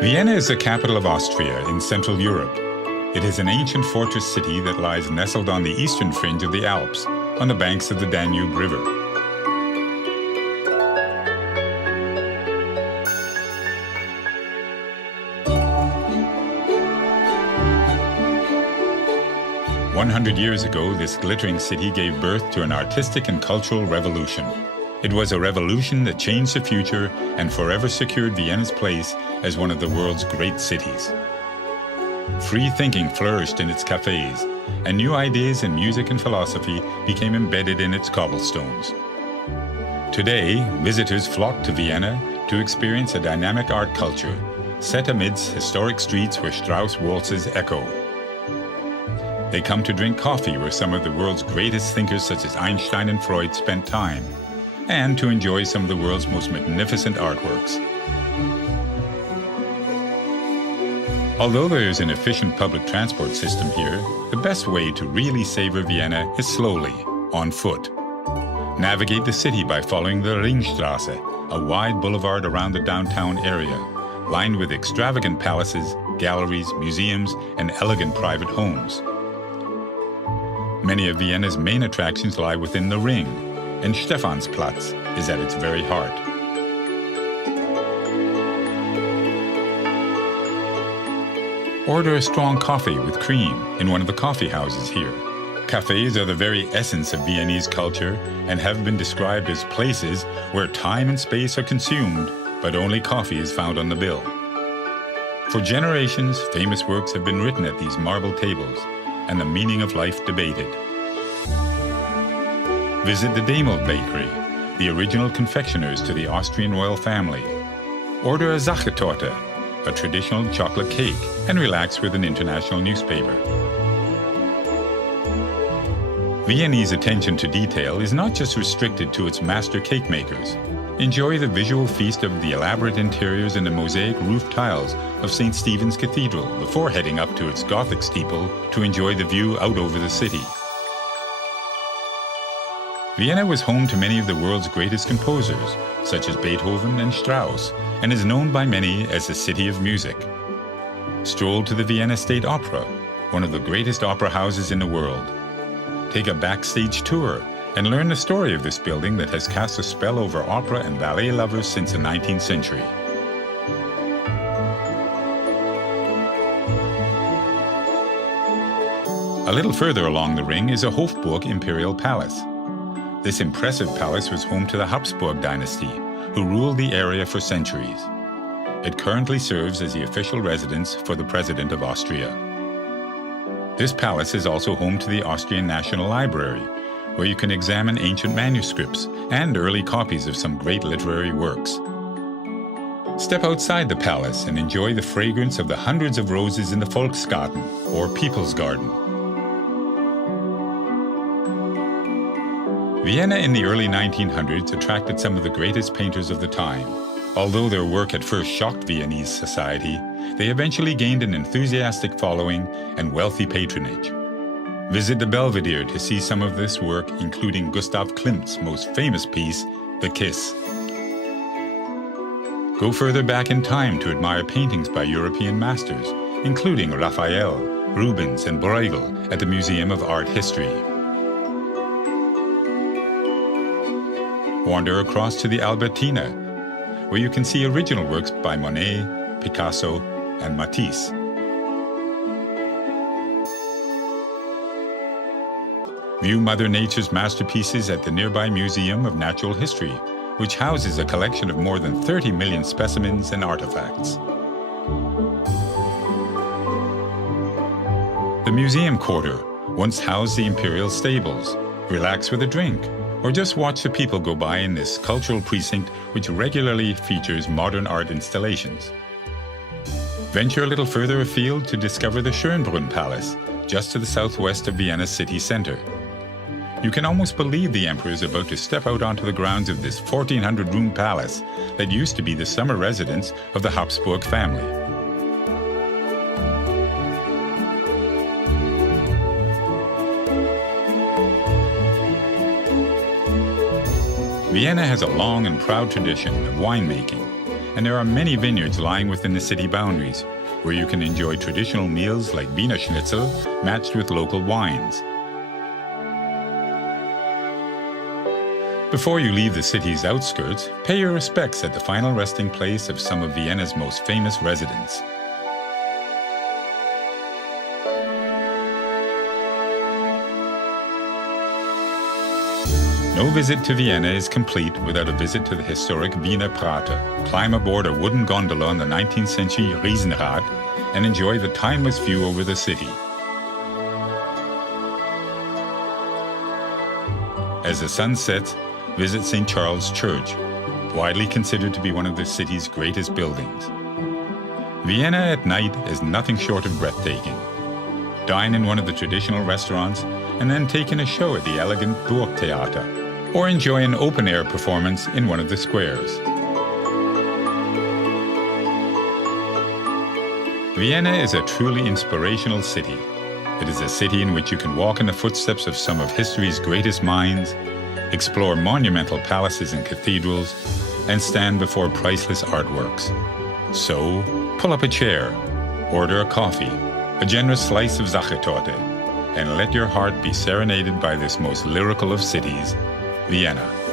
Vienna is the capital of Austria in Central Europe. It is an ancient fortress city that lies nestled on the eastern fringe of the Alps, on the banks of the Danube River. "100 years ago, this glittering city gave birth to an artistic and cultural revolution. It was a revolution that changed the future and forever secured Vienna's place as one of the world's great cities. Free thinking flourished in its cafes, and new ideas in music and philosophy became embedded in its cobblestones. Today, visitors flock to Vienna to experience a dynamic art culture, set amidst historic streets where Strauss waltzes echo. They come to drink coffee where some of the world's greatest thinkers such as Einstein and Freud spent time, and to enjoy some of the world's most magnificent artworks. Although there is an efficient public transport system here, the best way to really savor Vienna is slowly, on foot. Navigate the city by following the Ringstraße, a wide boulevard around the downtown area, lined with extravagant palaces, galleries, museums, and elegant private homes. Many of Vienna's main attractions lie within the Ring, and Stephansplatz is at its very heart. Order a strong coffee with cream in one of the coffee houses here. Cafes are the very essence of Viennese culture and have been described as places where time and space are consumed, but only coffee is found on the bill. For generations, famous works have been written at these marble tables, and the meaning of life debated. Visit the Demel Bakery, the original confectioners to the Austrian royal family. Order a Sachertorte, a traditional chocolate cake, and relax with an international newspaper. Viennese attention to detail is not just restricted to its master cake makers. Enjoy the visual feast of the elaborate interiors and the mosaic roof tiles of St. Stephen's Cathedral before heading up to its Gothic steeple to enjoy the view out over the city. Vienna was home to many of the world's greatest composers, such as Beethoven and Strauss, and is known by many as the City of Music. Stroll to the Vienna State Opera, one of the greatest opera houses in the world. Take a backstage tour and learn the story of this building that has cast a spell over opera and ballet lovers since the 19th century. A little further along the Ring is a Hofburg Imperial Palace. This impressive palace was home to the Habsburg dynasty, who ruled the area for centuries. It currently serves as the official residence for the President of Austria. This palace is also home to the Austrian National Library, where you can examine ancient manuscripts and early copies of some great literary works. Step outside the palace and enjoy the fragrance of the hundreds of roses in the Volksgarten, or People's Garden. Vienna in the early 1900s attracted some of the greatest painters of the time. Although their work at first shocked Viennese society, they eventually gained an enthusiastic following and wealthy patronage. Visit the Belvedere to see some of this work, including Gustav Klimt's most famous piece, The Kiss. Go further back in time to admire paintings by European masters, including Raphael, Rubens, and Bruegel at the Museum of Art History. Wander across to the Albertina, where you can see original works by Monet, Picasso, and Matisse. View Mother Nature's masterpieces at the nearby Museum of Natural History, which houses a collection of more than 30 million specimens and artifacts. The Museum Quarter once housed the imperial stables. Relax with a drink, or just watch the people go by in this cultural precinct which regularly features modern art installations. Venture a little further afield to discover the Schönbrunn Palace, just to the southwest of Vienna's city center. You can almost believe the emperor is about to step out onto the grounds of this 1,400-room palace that used to be the summer residence of the Habsburg family. Vienna has a long and proud tradition of winemaking, and there are many vineyards lying within the city boundaries, where you can enjoy traditional meals like Wiener Schnitzel matched with local wines. Before you leave the city's outskirts, pay your respects at the final resting place of some of Vienna's most famous residents. No visit to Vienna is complete without a visit to the historic Wiener Prater. Climb aboard a wooden gondola on the 19th century Riesenrad and enjoy the timeless view over the city. As the sun sets, visit St. Charles Church, widely considered to be one of the city's greatest buildings. Vienna at night is nothing short of breathtaking. Dine in one of the traditional restaurants and then take in a show at the elegant Burgtheater, or enjoy an open-air performance in one of the squares. Vienna is a truly inspirational city. It is a city in which you can walk in the footsteps of some of history's greatest minds, explore monumental palaces and cathedrals, and stand before priceless artworks. So, pull up a chair, order a coffee, a generous slice of Sachertorte, and let your heart be serenaded by this most lyrical of cities, Vienna.